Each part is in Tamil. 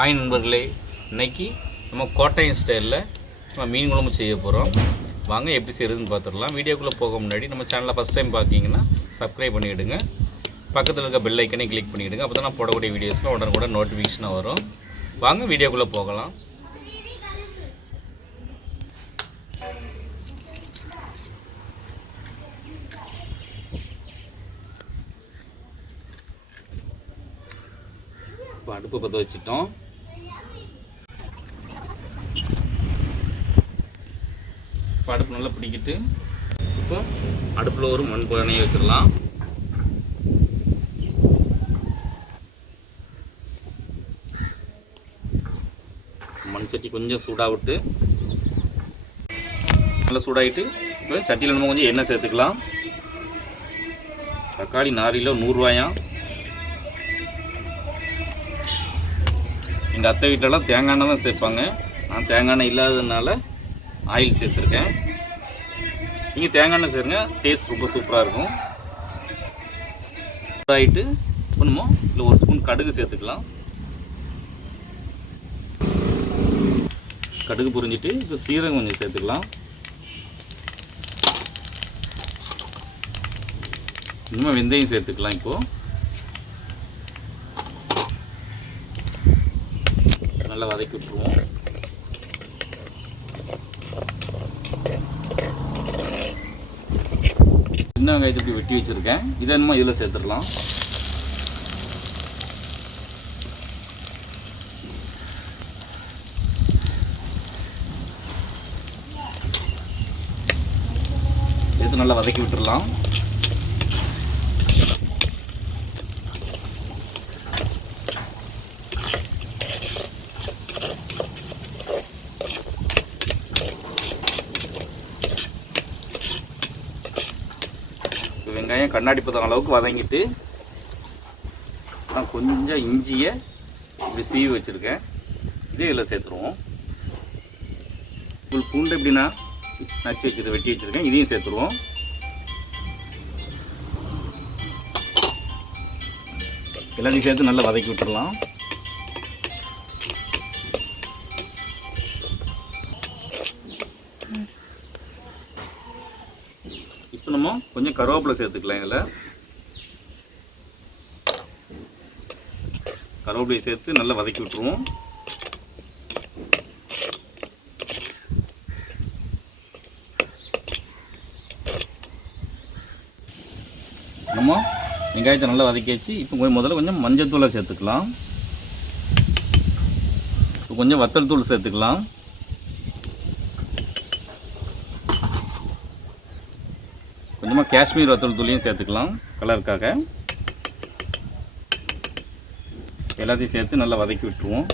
ஆய் நண்பர்களே. இன்னைக்கு நம்ம கோட்டையம் ஸ்டைலில் நம்ம மீன் குழம்பு செய்ய போகிறோம் வாங்க எப்படி செய்கிறதுன்னு பார்த்துடலாம் வீடியோக்குள்ளே போக முன்னாடி நம்ம சேனலை ஃபஸ்ட் டைம் பார்க்கிங்கன்னா சப்ஸ்கிரைப் பண்ணிவிடுங்க பக்கத்தில் இருக்க பெல் ஐக்கனே கிளிக் பண்ணிவிடுங்க அப்போ தான் நான் போடக்கூடிய வீடியோஸ்லாம் உடனே கூட நோட்டிஃபிகேஷனாக வரும். வாங்க வீடியோக்குள்ளே போகலாம். இப்போ அடுப்பு பற்ற வச்சுட்டோம். அடுப்பு நல்லா பிடிக்கிட்டு இப்போ அடுப்பில் ஒரு மண் பானையை வச்சிடலாம். மண் சட்டி கொஞ்சம் சூடாக விட்டு நல்லா சூடாகிட்டு இப்போ சட்டியில் நம்ம கொஞ்சம் எண்ணெய் சேர்த்துக்கலாம். தக்காளி நாரியில் நூறுரூவாயாம் எங்கள் அத்தை வீட்டிலலாம் தேங்காய் எண்ணெய் தான் சேர்ப்பாங்க. நான் தேங்காய் எண்ணெய் இல்லாததுனால ஆயில் சேர்த்துருக்கேன். நீங்கள் தேங்காய் எண்ணெய் சேருங்க. டேஸ்ட் ரொம்ப சூப்பராக இருக்கும். ஆகிட்டு பண்ணுமோ இல்லை ஒரு ஸ்பூன் கடுகு சேர்த்துக்கலாம். கடுகு புரிஞ்சிட்டு இப்போ சீரகம் கொஞ்சம் சேர்த்துக்கலாம். இன்னும் வெந்தயம் சேர்த்துக்கலாம் இப்போது நல்லா வதக்கி விட்டுருவோம். சின்ன வெங்காயத்தை இப்படி வெட்டி வச்சுருக்கேன். இதை என்னமோ இதில் சேர்த்துடலாம். சேர்த்து நல்லா வதக்கி விட்டுடலாம் இப்போ வெங்காயம் கண்ணாடி பதம் அளவுக்கு வதங்கிட்டு நான் கொஞ்சம் இஞ்சியை இப்படி சீவி வச்சுருக்கேன். இதே இதில் சேர்த்துருவோம். உங்களுக்கு பூண்டு எப்படின்னா நச்சு வச்சுட்டு வெட்டி வச்சுருக்கேன். இதையும் சேர்த்துருவோம். எல்லாத்தையும் சேர்த்து நல்லா வதக்கி விட்டுடலாம். இப்போ நம்ம கொஞ்சம் கருவேப்பிலை சேர்த்துக்கலாம் இதில். கருவேப்பிலையை சேர்த்து நல்லா வதக்கி விட்டுருவோம். நம்ம வெங்காயத்தை நல்லா வதக்கியாச்சு. இப்போ கொஞ்சம் முதல்ல கொஞ்சம் மஞ்சள் தூளை சேர்த்துக்கலாம். இப்போ கொஞ்சம் வத்தல் தூள் சேர்த்துக்கலாம். கொஞ்சமாக காஷ்மீர் வத்தல் தூளையும் சேர்த்துக்கலாம் கலருக்காக எல்லாத்தையும் சேர்த்து நல்லா வதக்கி விட்டுருவோம்.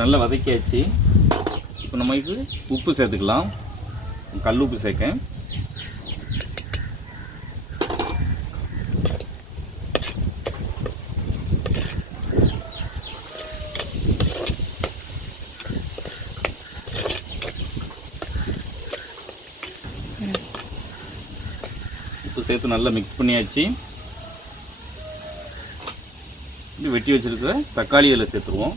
நல்லா வதக்கியாச்சு. இப்போ நம்ம இது உப்பு சேர்த்துக்கலாம். கல் உப்பு சேர்க்கேன். சேர்த்து நல்லா மிக்ஸ் பண்ணியாச்சு. வெட்டி வச்சுருக்கிற தக்காளி இதில் சேர்த்துருவோம்.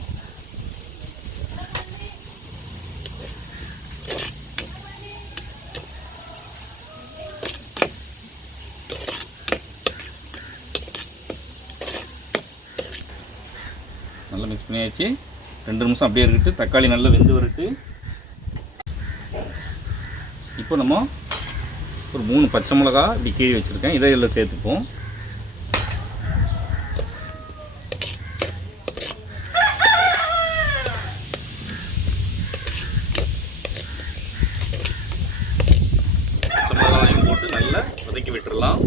நல்லா மிக்ஸ் பண்ணியாச்சு. ரெண்டு நிமிஷம் அப்படியே இருக்கட்டு தக்காளி நல்லா வெந்து வரட்டு இப்போ நம்ம ஒரு மூணு பச்சை மிளகா இப்படி கீறி வச்சுருக்கேன். இதை இதில் சேர்த்துப்போம். பச்சை மிளகாவையும் போட்டு நல்லா வதக்கி விட்டுறலாம்.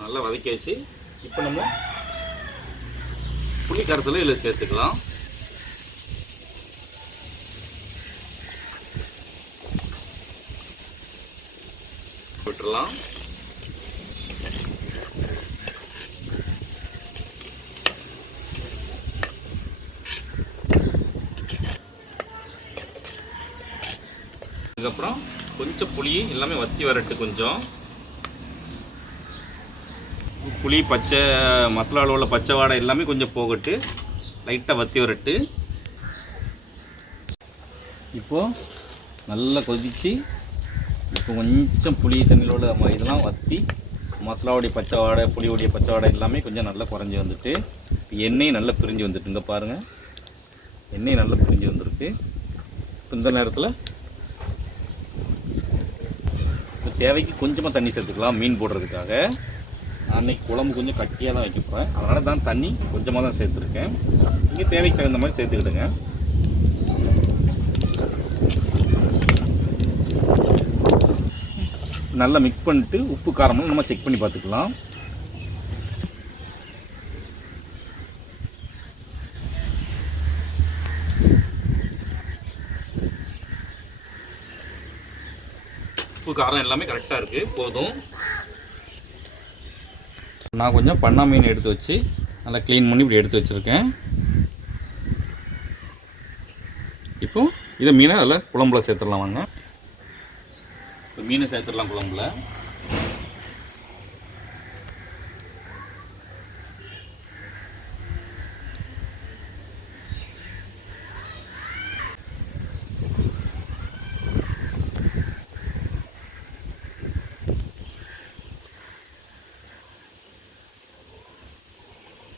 நல்லா வதக்கியாச்சு. இப்போ நம்ம புளி கரைசலை இதில் சேர்த்துக்கலாம். விட்டுடலாம் அதுக்கப்புறம் கொஞ்சம் புளி எல்லாமே வத்தி வரட்டு கொஞ்சம். புளி பச்சை மசாலாவில் உள்ள பச்சை வாடை எல்லாமே கொஞ்சம் போகட்டு. லைட்டாக வத்தி வரட்டு. இப்போது நல்லா கொதித்து இப்போ கொஞ்சம் புளி தண்ணியிலோட இதெல்லாம் வத்தி மசாலாவுடைய பச்சை வாடை புளியோடைய பச்சை வாடை எல்லாமே கொஞ்சம் நல்லா குறைஞ்சி வந்துட்டு எண்ணெய் நல்லா பிரிஞ்சு வந்துட்டு இங்கே பாருங்கள் எண்ணெய் நல்லா பிரிஞ்சு வந்திருக்கு. இப்போ இந்த நேரத்தில் இப்போ தேவைக்கு கொஞ்சமாக தண்ணி சேர்த்துக்கலாம் மீன் போடுறதுக்காக. அன்றைக்கி குழம்பு கொஞ்சம் கட்டியாக தான் வைக்க போகிறேன் அதனால தான் தண்ணி கொஞ்சமாக தான் சேர்த்துருக்கேன். நீங்கள் தேவைக்கு தகுந்த மாதிரி சேர்த்துக்கிடுங்க. நல்லா மிக்ஸ் பண்ணிட்டு உப்பு காரம்லாம் நம்ம செக் பண்ணி பார்த்துக்கலாம். உப்பு காரம் எல்லாமே கரெக்டாக இருக்குது போதும். நான் கொஞ்சம் பண்ணா மீன் எடுத்து வச்சு நல்லா க்ளீன் பண்ணி இப்படி எடுத்து வச்சுருக்கேன். இப்போது இதை மீனை அதில் குழம்புல சேர்த்துடலாம் வாங்க. மீனை சேர்த்துடலாம் குழம்புல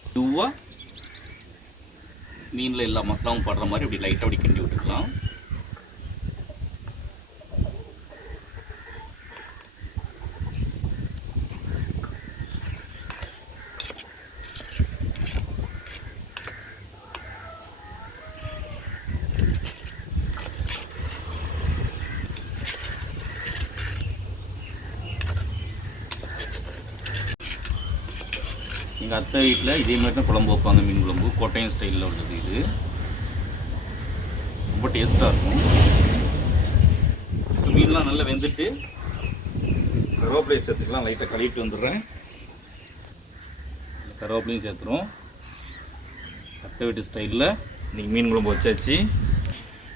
மெதுவாக மீனில் எல்லா மசாலாவும் படுற மாதிரி இப்படி லைட்டாக அப்படி கிண்டி விட்டுக்கலாம். எங்கள் அத்தை வீட்டில் இதே மாதிரி தான் குழம்பு வைப்பாங்க மீன் குழம்பு. கோட்டையம் ஸ்டைலில் உள்ளது இது. ரொம்ப டேஸ்ட்டாக இருக்கும். மீன்லாம் நல்லா வெந்துட்டு கருவேப்பிலையை சேர்த்துக்கலாம். லைட்டாக கழுவிட்டு வந்துடுறேன். கருவேப்பிலையும் சேர்த்துரும் அத்தை வீட்டு ஸ்டைலில் இன்றைக்கி மீன் குழம்பு வச்சாச்சு.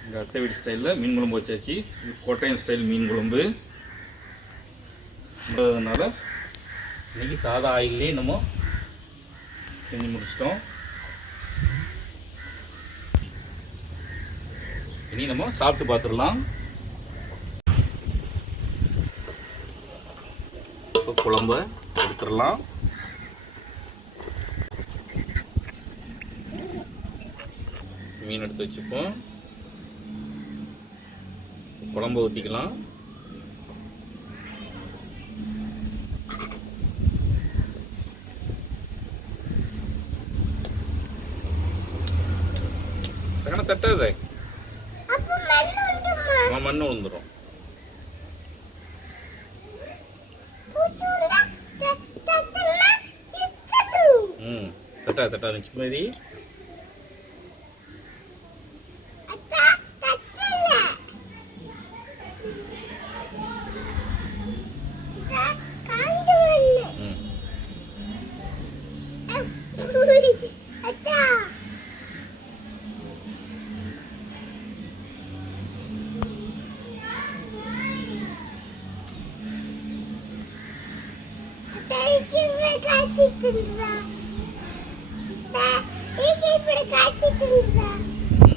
எங்கள் அத்தை வீட்டு ஸ்டைலில் மீன் குழம்பு வச்சாச்சு. இது கோட்டையம் ஸ்டைல் மீன் குழம்பு. அதனால இன்னைக்கு சாதா ஆயிலே நம்ம செஞ்சு முடிச்சிட்டோம். இனி நம்ம சாப்பிட்டு பார்த்துடலாம் இப்போ குழம்ப எடுத்துடலாம். மீன் எடுத்து வச்சுப்போம். குழம்பு ஊற்றிக்கலாம் சகன தட்டாத. மண்ணு விழுந்துடும் ம் தட்டா தட்டா இருந்துச்சு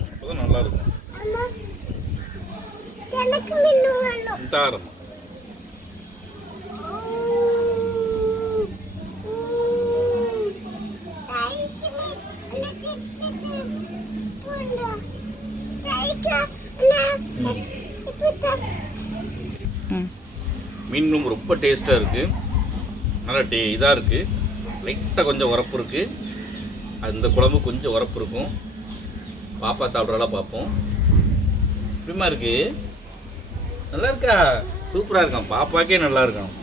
அப்போதான் நல்லா இருக்கும் எனக்கு மின்னு வேணும். தாரம் மீன் குழம்பு ரொம்ப டேஸ்ட்டாக இருக்குது நல்லா டே இதாக இருக்குது லைட்டாக கொஞ்சம் உரப்பு இருக்குது அந்த குழம்பு கொஞ்சம் உரப்பு இருக்கும். பாப்பா சாப்பிட்றதெல்லாம் பார்ப்போம் எப்படிமா இருக்கு? நல்லா இருக்கா? சூப்பராக இருக்கான். பாப்பாக்கே நல்லா இருக்கான்.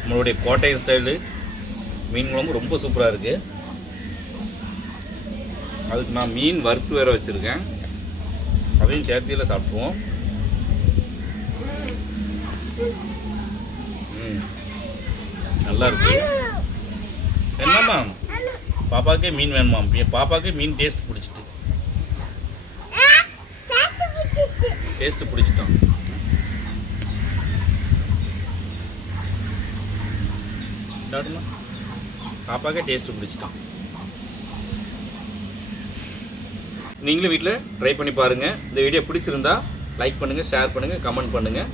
நம்மளுடைய கோட்டையம் ஸ்டைலு மீன் குழம்பு ரொம்ப சூப்பராக இருக்குது அதுக்கு நான் மீன் வறுத்து வேற வச்சுருக்கேன். அதையும் சேர்த்தியில் சாப்பிடுவோம் நல்லா இருக்கு. என்னம்மா பாப்பாக்கே மீன் வேணுமா? பாப்பாக்கே மீன் டேஸ்ட் பிடிச்சிட்டு. டேஸ்ட்டு பிடிச்சிட்டோம். பாப்பாக்கே டேஸ்ட்டு பிடிச்சிட்டான் நீங்களும் வீட்டில் ட்ரை பண்ணி பாருங்கள் இந்த வீடியோ பிடிச்சிருந்தா லைக் பண்ணுங்கள் ஷேர் பண்ணுங்கள் கமெண்ட் பண்ணுங்கள்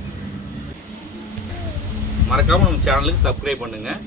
மறக்காமல் நம்ம சேனலுக்கு சப்ஸ்கிரைப் பண்ணுங்கள்